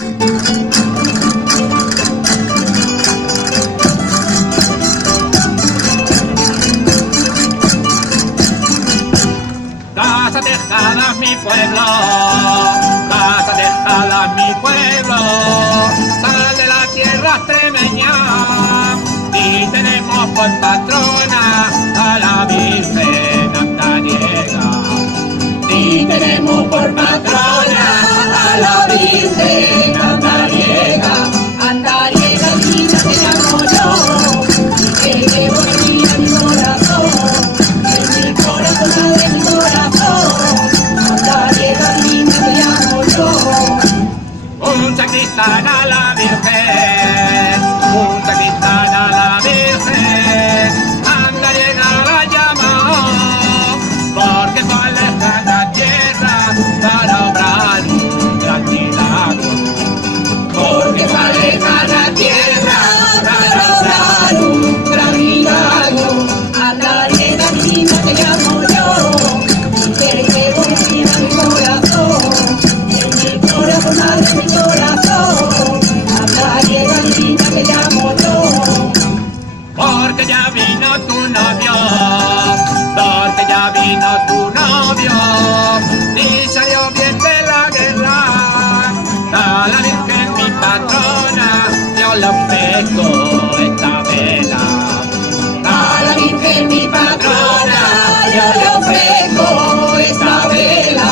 Casa Tejada, mi pueblo, Casa Tejada, mi pueblo, sal de la tierra extremeña y tenemos por patrona a la Virgen Andariega. Y tenemos por patrona a la Virgen Andariega. Andariega linda te llamo yo, que llevo venida en mi corazón, de mi corazón. Andariega linda te llamo yo. Un sacristán a la Virgen, un sacristán a la Virgen, Andariega la llamó, porque fue lejana tierra para obrar un gran milagro. Porque fue lejana tierra para obrar un gran milagro. Andariega linda te llamo yo, que llevo venida en mi corazón, madre, mi corazón. Andariega linda te llamo yo. Porque ya vino tu novio, porque ya vino tu novio, y salió bien de la guerra. A la Virgen mi patrona, yo le ofrezco esta vela. A la Virgen mi patrona, yo le ofrezco esta vela.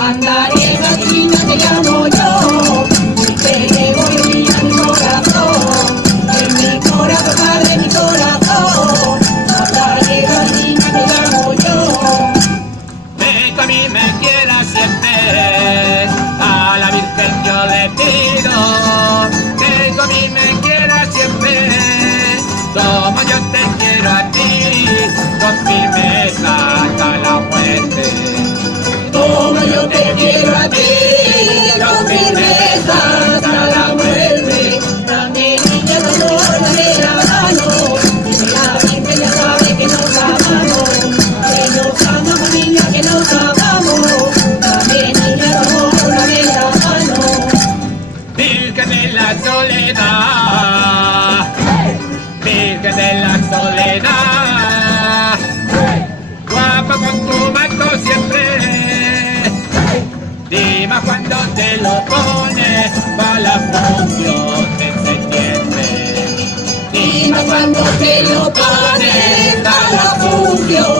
Andariega linda te llamo yo, que llevo venida en mi corazón, madre, mi corazón. Andariega linda te llamo yo. Que tú a mí me quieras siempre, a la Virgen yo le pido, que tú a mí me quieras siempre, como yo te quiero a ti, con firmeza hasta la muerte. Como yo te quiero a ti, con firmeza hasta la muerte. Dame niña tu amor, dame la mano, y la Virgen ya sabe que nos amamos niña, que nos amamos. Dame niña tu amor, dame la mano. Virgen de la soledad, Virgen de la soledad, guapa con tu manto siempre, dime cuando te lo pones para la función de septiembre. Dime cuando te lo pones para la función